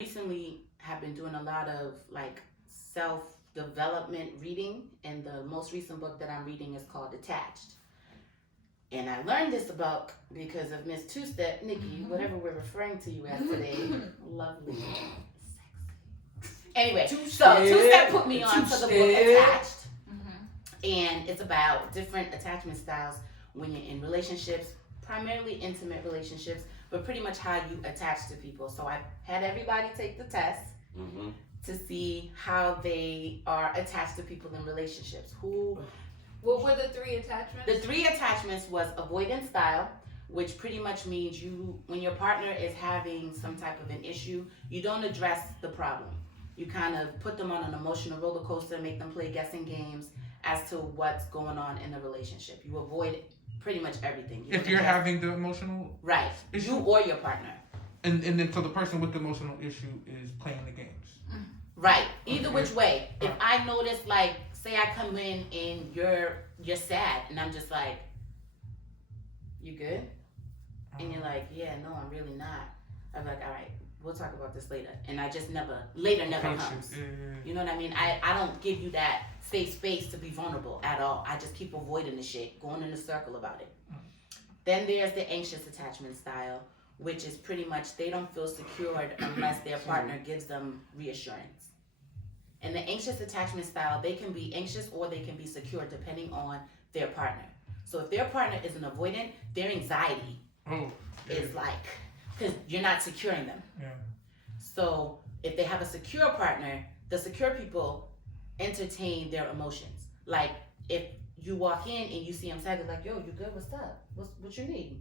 Recently have been doing a lot of like self-development reading, and the most recent book that I'm reading is called Detached. And I learned this book because of Miss Two Step, Nikki, whatever we're referring to you as today. Lovely, sexy. Anyway, so Two Step put me on to the book Attached. And it's about different attachment styles when you're in relationships, primarily intimate relationships, but pretty much how you attach to people. So I had everybody take the test to see how they are attached to people in relationships. What were the three attachments? The three attachments was Avoidance Style, which pretty much means when your partner is having some type of an issue, you don't address the problem. You kind of put them on an emotional roller coaster, make them play guessing games as to what's going on in the relationship. You avoid pretty much everything. If you're having the emotional issue, you or your partner. And then so the person with the emotional issue is playing the games. Right. Either which way. If I notice, like, say I come in and you're sad, and I'm just like, you good? And you're like, yeah, no, I'm really not. I'm like, all right, we'll talk about this later. And I just never comes. You know what I mean? I don't give you that safe space to be vulnerable at all. I just keep avoiding the shit, going in a circle about it. Then there's the anxious attachment style, which is pretty much they don't feel secured unless their partner gives them reassurance. And the anxious attachment style, they can be anxious or they can be secure depending on their partner. So if their partner is an avoidant, their anxiety is like, because you're not securing them. Yeah. So if they have a secure partner, the secure people entertain their emotions. Like if you walk in and you see them sad, they're like, yo, you good? What's up? What you need?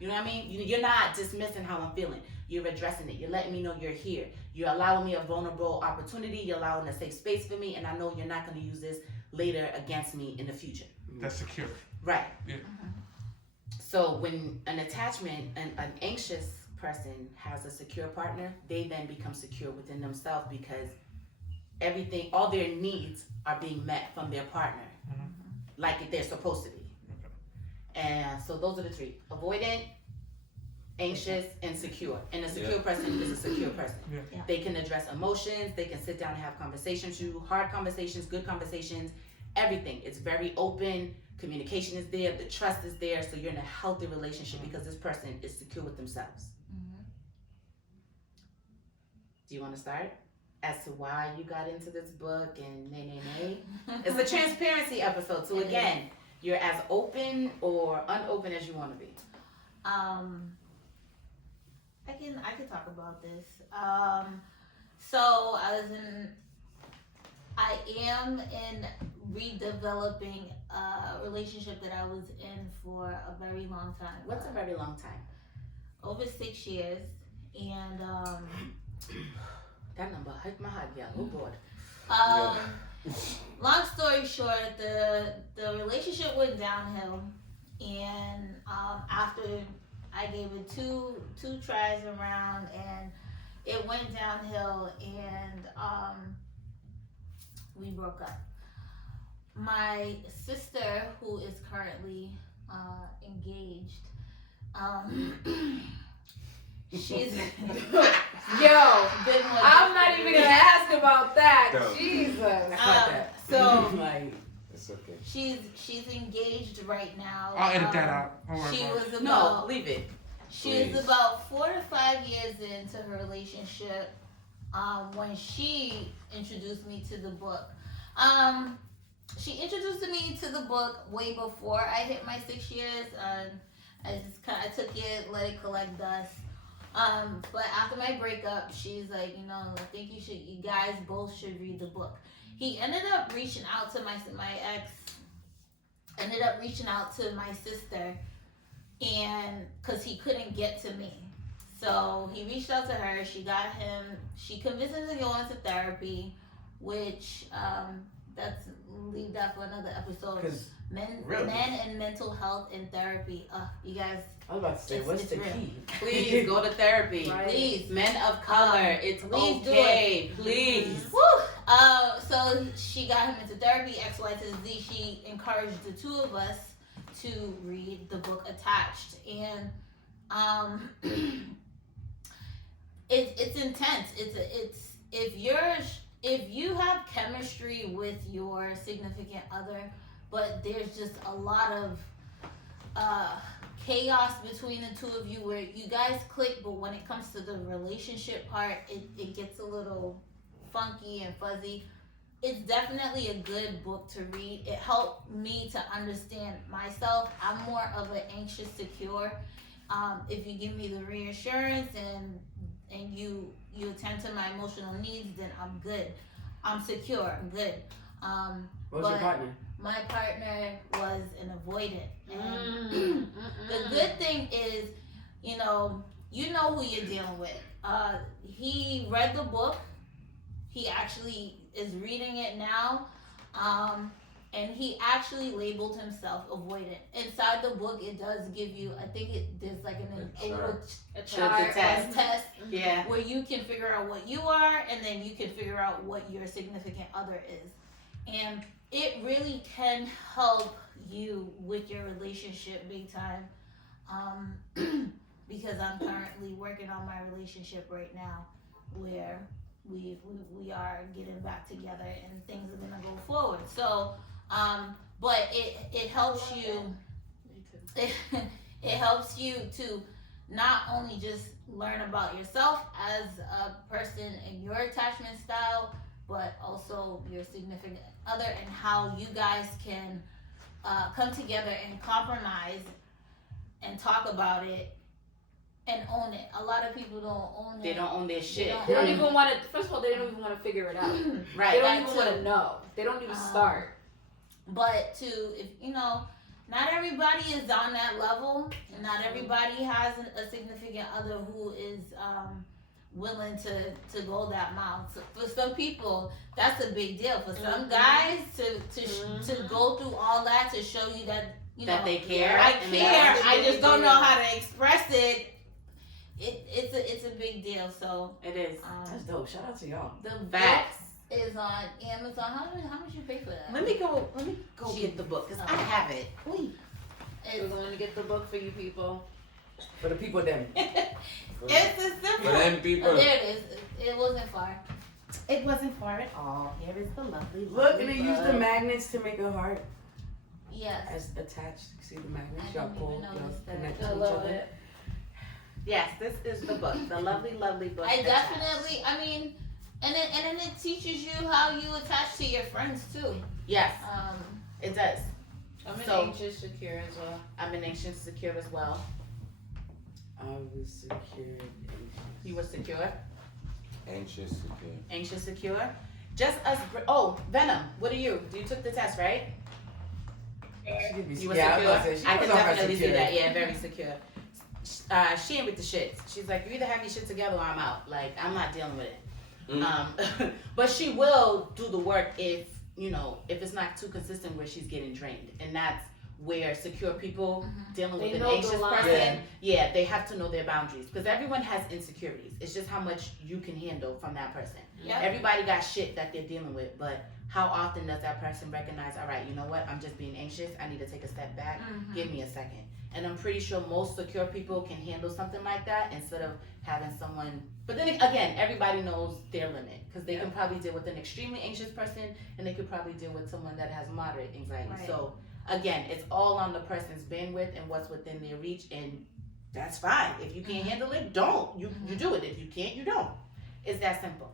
You know what I mean? You're not dismissing how I'm feeling. You're addressing it. You're letting me know you're here. You're allowing me a vulnerable opportunity. You're allowing a safe space for me. And I know you're not going to use this later against me in the future. That's secure. Right. Yeah. So when an anxious person has a secure partner, they then become secure within themselves because all their needs are being met from their partner like they're supposed to be. And so those are the three: avoidant, anxious, and secure. And a secure person is a secure person. Yeah. They can address emotions. They can sit down and have conversations, hard conversations, good conversations, everything. It's very open. Communication is there. The trust is there. So you're in a healthy relationship because this person is secure with themselves. Do you want to start as to why you got into this book and nay? It's a transparency episode. So again, you're as open or unopen as you want to be. I can talk about this. So I am in redeveloping a relationship that I was in for a very long time. What's a very long time? Over 6 years, and that number hurt my heart, yeah. Oh boy. Long story short, the relationship went downhill, and after I gave it two tries around, and it went downhill, and we broke up. My sister, who is currently engaged, she's I'm not even gonna ask about that. No. Jesus. So It's okay. she's engaged right now. I'll edit that out. Leave it. She is about 4 to 5 years into her relationship when she introduced me to the book. She introduced me to the book way before I hit my 6 years. I took it, let it collect dust. But after my breakup, she's like, I think you guys both should read the book. He ended up reaching out to my ex, ended up reaching out to my sister, and because he couldn't get to me. So he reached out to her, she convinced him to go into therapy, which, leave that for another episode. Men and mental health and therapy. You guys. I was about to say, what's the key? Please go to therapy. Right. Please, men of color, it's please okay. Please. Woo! So she got him into therapy. X, Y, to Z. She encouraged the two of us to read the book Attached, and it's intense. It's if you have chemistry with your significant other, but there's just a lot of chaos between the two of you where you guys click, but when it comes to the relationship part, it gets a little funky and fuzzy. It's definitely a good book to read. It helped me to understand myself. I'm more of an anxious secure. If you give me the reassurance and you attend to my emotional needs, then I'm good. I'm secure. I'm good. What's your partner? My partner was an avoidant. And the good thing is, you know who you're dealing with. He read the book. He actually is reading it now. And he actually labeled himself avoidant. Inside the book, it does give you, I think there's like a chart, test. test Yeah. where you can figure out what you are, and then you can figure out what your significant other is. And it really can help you with your relationship big time. Because I'm currently working on my relationship right now, where we are getting back together and things are gonna go forward. So, but it helps you. It helps you to not only just learn about yourself as a person and your attachment style, but also your significant other and how you guys can come together and compromise and talk about it and own it. A lot of people don't own it. They don't own their shit. They don't even want to. First of all, they don't even want to figure it out. Right. They don't That even too. want to know. They don't even start. But if not everybody is on that level, and not everybody has a significant other who is willing to go that mile. So for some people, that's a big deal. For some guys, to go through all that to show you that that they care. I and they care. actually I just don't do. know how to express it. It's a big deal. So It is. That's dope. Shout out to y'all. the Facts. book is on Amazon. How much you pay for that? Let me go get the book because I have it. We're It's, going to get the book for you people. For the people them. it's a simple. For them people. Oh, there it is. It wasn't far. It wasn't far at all. Here is the lovely. Look, and they use the magnets to make a heart Yes. as attached. See the magnets? I Y'all didn't pull, even y'all notice that. connect I to each love other. it. Yes, this is the book. The lovely, lovely book. I Attached. definitely. I mean, and then it teaches you how you attach to your friends too. Yes, it does. I'm an So- anxious, secure as well. I'm an anxious, secure as well. I was secure. You were secure, Anxious, secure. anxious, secure. Just us. Venom. What are you? You took the test, right? You were Yeah, secure. I was gonna say, she I was can on her definitely see secure. that. Yeah, very secure. She ain't with the shits. She's like, you either have your shit together or I'm out. Like, I'm not dealing with it. But she will do the work if it's not too consistent where she's getting drained, and that's where secure people dealing They with an know the anxious line. person, yeah, they have to know their boundaries because everyone has insecurities. It's just how much you can handle from that person. Yep. Everybody got shit that they're dealing with, but how often does that person recognize, all right, you know what, I'm just being anxious, I need to take a step back, give me a second. And I'm pretty sure most secure people can handle something like that instead of having someone, but then again, everybody knows their limit because they can probably deal with an extremely anxious person and they could probably deal with someone that has moderate anxiety. Right. So again, it's all on the person's bandwidth and what's within their reach, and that's fine. If you can't handle it, don't. You do it. If you can't, you don't. It's that simple.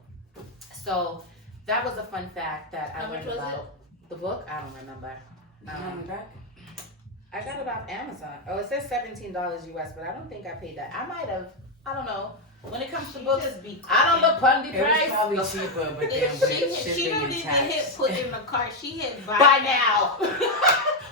So that was a fun fact that I How much learned was about it? the book. I don't remember. Back? I got it off Amazon. Oh, it says $17 US, but I don't think I paid that. I might have. I don't know. When it comes to books, I don't look on the It was price. probably cheaper, but then She with shipping don't and even tax. hit put in the cart. She hit By now.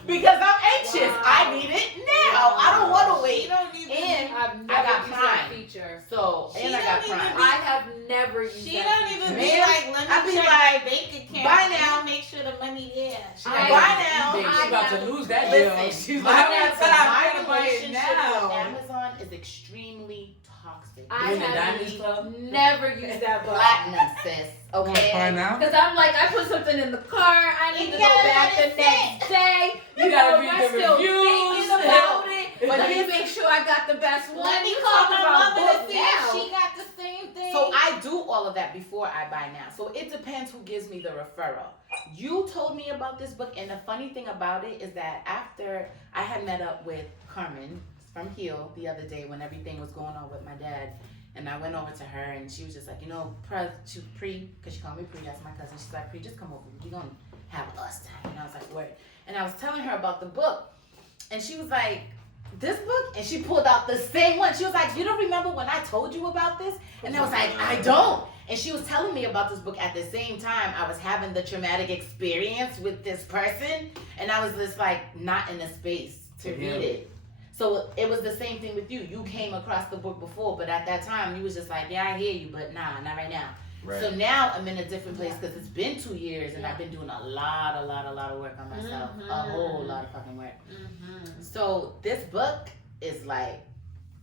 Because I'm anxious. Wow. I need it now. I don't want to wait. You don't even. And I've I never got used that Prime. feature. So, She and I got don't even Prime. I have never used She that don't feature. even Man, be like, let I me be check like, my bank account. by Let me now. make sure the money there. I- By now, She about to lose that Listen, deal. She's my like, I'm my gonna buy it relationship with now. Amazon is extremely toxic. I You in the have Diamonds Club? never used that book. Platinum, sis. Okay. Fine now? Because I'm like, I put something in the car, I need to go gotta back let the it next day. You gotta read I'm the still reviews. thinking about it. But Let me here's- make sure I got the best one. Let me You call talking my about mother to book see now. if she got the same thing. So I do all of that before I buy now. So it depends who gives me the referral. You told me about this book, and the funny thing about it is that after I had met up with Carmen from Heal the other day when everything was going on with my dad, and I went over to her, and she was just like, because she called me Pre, that's my cousin. She's like, Pre, just come over. We're going to have us time. And I was like, what? And I was telling her about the book, and she was like, this book? And she pulled out the same one. She was like, you don't remember when I told you about this? And I was like, I don't. And she was telling me about this book at the same time I was having the traumatic experience with this person, and I was just like not in a space to read it. So it was the same thing with you. You came across the book before, but at that time you was just like, yeah, I hear you, but nah, not right now. Right. So now I'm in a different place because it's been 2 years and I've been doing a lot of work on myself. A whole lot of fucking work. So this book is like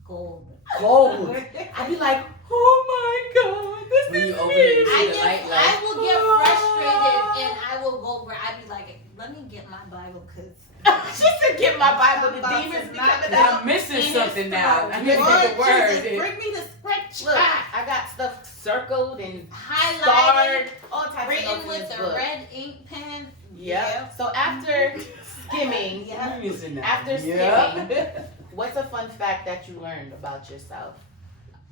gold. I'd be like, oh my God, this is me. I will get frustrated and I will go, I'd be like, let me get my Bible because she said, "Get my Bible." The demons be coming out. I'm missing something now. I need to Lord get the word. Jesus, bring me the scripture. Look, I got stuff circled and highlighted, all types written of with a red ink pen. Yep. So after skimming, what's a fun fact that you learned about yourself?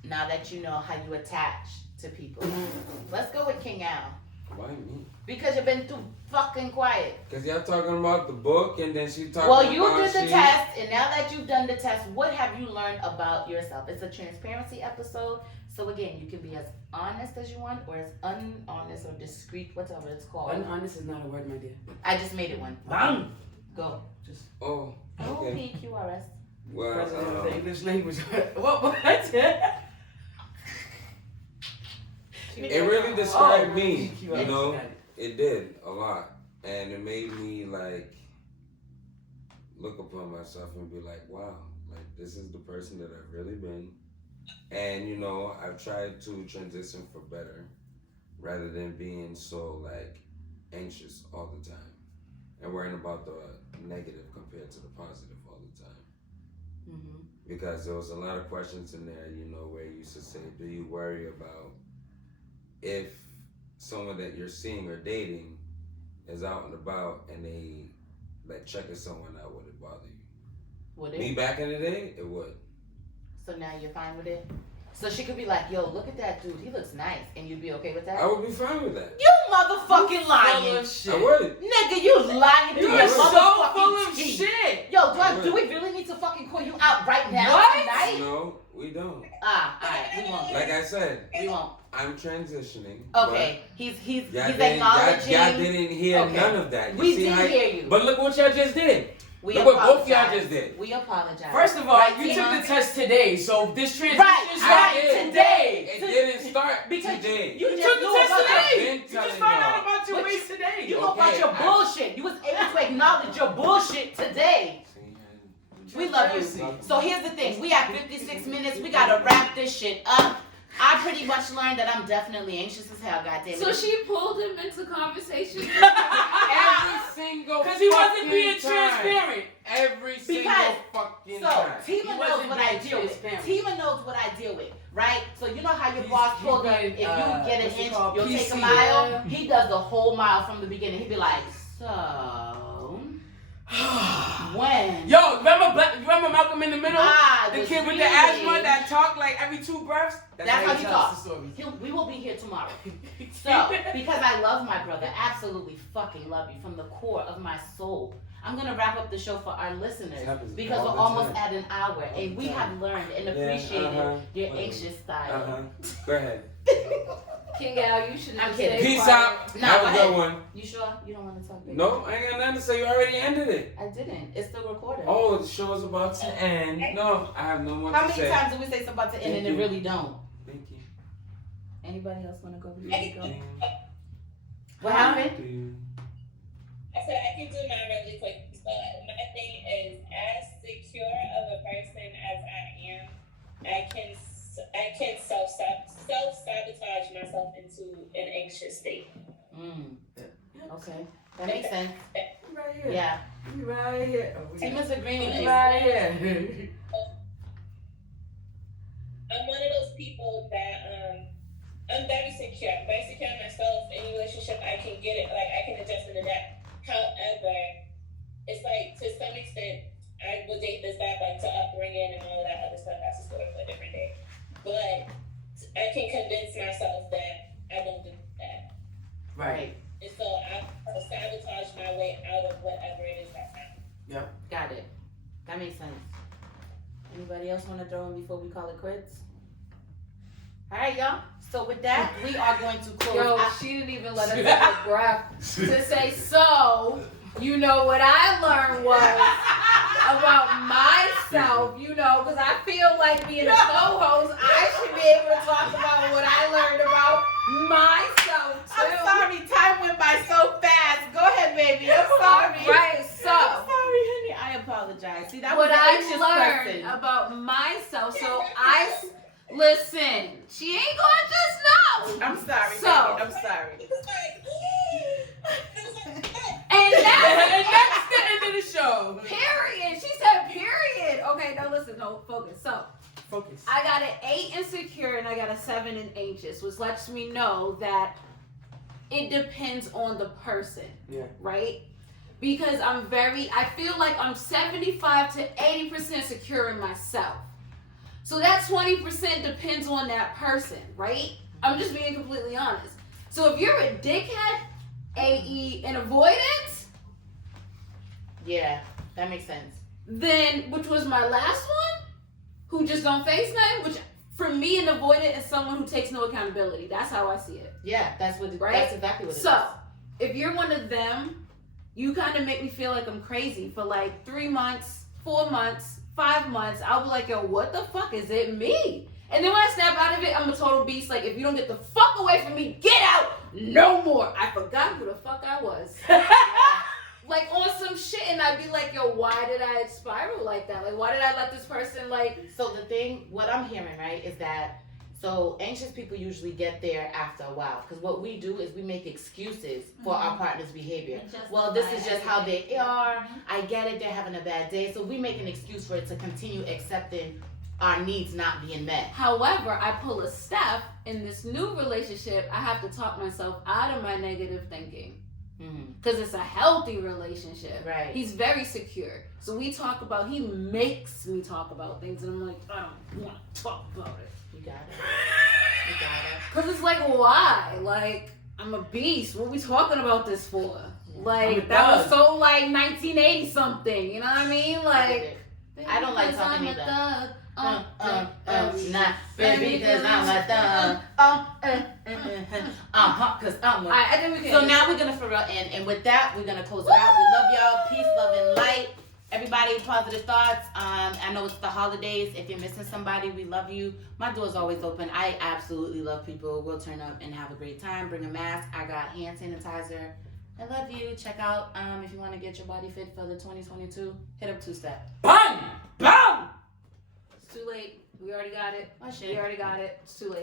Now that you know how you attach to people. Let's go with King Al. Why me? Because you've been too fucking quiet. Because y'all talking about the book and then she talking about Well, you did the test, and now that you've done the test, what have you learned about yourself? It's a transparency episode. So again, you can be as honest as you want, or as unhonest or discreet, whatever it's called. Unhonest is not a word, my dear. I just made it one. Bang! Go. Just okay. OPQRS. Well, President of the English language. What? It really described me, you know. It did a lot, and it made me like look upon myself and be like, wow, like this is the person that I've really been. And you know, I've tried to transition for better rather than being so like anxious all the time and worrying about the negative compared to the positive all the time. Mm-hmm. Because there was a lot of questions in there, you know, where you used to say, do you worry about if someone that you're seeing or dating is out and about and they like checking someone out, would it bother you? Would it? Me back in the day, it would. So now you're fine with it? So she could be like, yo, look at that dude, he looks nice, and you'd be okay with that? I would be fine with that. You motherfucking lying. I would. Nigga, you lying through your so motherfucking full of teeth. shit. Yo, do we really need to fucking call you out right now tonight? No, we don't. Alright, we won't. Like I said, we won't. I'm transitioning. Okay, he's acknowledging. Y'all didn't hear none of that. We did hear you. But look what y'all just did. We look what both y'all just did. We apologize. First of all, you took the test today, so this transition started today. It didn't start because today. You took the test today. You just found out y'all. about your ways today. You know about your bullshit. You was able to acknowledge your bullshit today. We love you. So here's the thing. We have 56 minutes. We gotta wrap this shit up. I pretty much learned that I'm definitely anxious as hell, goddammit. So she pulled him into conversation. Every single because he wasn't being time. transparent. Every single fucking time. So Tima knows what I deal with. Tima knows what I deal with, right? So you know how your boss told you if you get an inch, you'll take a mile. He does the whole mile from the beginning. He'd be like, so when? Yo, remember Malcolm in the Middle? The kid with the asthma really that talked like every 2 breaths? That's how he talks. We will be here tomorrow. So, because I love my brother, absolutely fucking love you from the core of my soul. I'm going to wrap up the show for our listeners because we're almost at an hour and we have learned and appreciated your anxious style. Go ahead. King Al, you should. I'm kidding. Peace out. Have a good one. You sure? You don't want to talk big? No, I ain't got nothing to say. You already ended it. I didn't. It's still recording. Oh, the show is about to end. No, I have no more to say. How many times do we say it's about to end and it really don't? Thank you. Anybody else want to go before we go? What happened? I said I can do mine really quick. So my thing is, as secure of a person as I am, I can self-sabotage myself into an anxious state. Okay, that makes sense. Right here. Yeah. Right here. Tima's agreeing with you. Right here. I'm one of those people that I'm very secure. I'm very secure in myself. Any relationship, I can get it. Like, I can adjust and adapt. However, it's like, to some extent, I would date this guy, like, to upbringing and all that other stuff. That's a story for a different day. But I can convince myself that I don't do that. Right. And so I sabotage my way out of whatever it is that's happening. Yep. Got it. That makes sense. Anybody else want to throw in before we call it quits? All right, y'all. So with that, we are going to close. Yo, out. she didn't even let us have a breath to say, so, you know what I learned was about myself, you know, because I feel like being a co-host, I should be able to talk about what I learned about myself, too. I'm sorry, time went by so fast. Go ahead, baby. I'm sorry. Right, so. I'm sorry, honey. I apologize. See, that What was an I anxious learned person. about myself, so listen, she ain't gonna just know. I'm sorry, So. baby. I'm sorry. It was like, And That's the end of the show. period. She said period. Okay, now listen, no, focus. So, Focus. I got an 8 insecure and I got a 7 in anxious, which lets me know that it depends on the person. Yeah. Right? Because I feel like I'm 75 to 80% secure in myself. So that 20% depends on that person, right? I'm just being completely honest. So if you're a dickhead, AE, and avoidance, Yeah, that makes sense. then, which was my last one, who just don't face nothing, which for me, an avoidant is someone who takes no accountability. That's how I see it. Yeah, that's what. Right? That's exactly what it is. So, if you're one of them, you kind of make me feel like I'm crazy for like 3 months, 4 months, 5 months. I'll be like, yo, what the fuck is it me? And then when I snap out of it, I'm a total beast. Like, if you don't get the fuck away from me, get out! No more. I forgot who the fuck I was. Like, on some shit, and I'd be like, yo, why did I spiral like that? Like, why did I let this person, like... So the thing, what I'm hearing, right, is that, so anxious people usually get there after a while. Because what we do is we make excuses for our partner's behavior. Well, this is just how they are. I get it, they're having a bad day. So we make an excuse for it to continue accepting our needs not being met. However, I pull a Steph in this new relationship. I have to talk myself out of my negative thinking. Because it's a healthy relationship. Right. He's very secure. So he makes me talk about things, and I'm like, I don't want to talk about it. You got it. You got it. Because it's like, why? Like, I'm a beast. What are we talking about this for? Like, that was so like 1980 something. You know what I mean? Like, I don't like because talking I'm either. a thug. Nah, baby, cause I'm a thug. Cause I'm a. I think we can. So now we're gonna for real end, and with that, we're gonna close it out. We love y'all. Peace, love, and light. Everybody, positive thoughts. I know it's the holidays. If you're missing somebody, we love you. My door's always open. I absolutely love people. We'll turn up and have a great time. Bring a mask. I got hand sanitizer. I love you. Check out if you want to get your body fit for the 2022. Hit up 2-Step. Bang! Bang! It's too late. We already got it. Oh shit. We already got it. It's too late.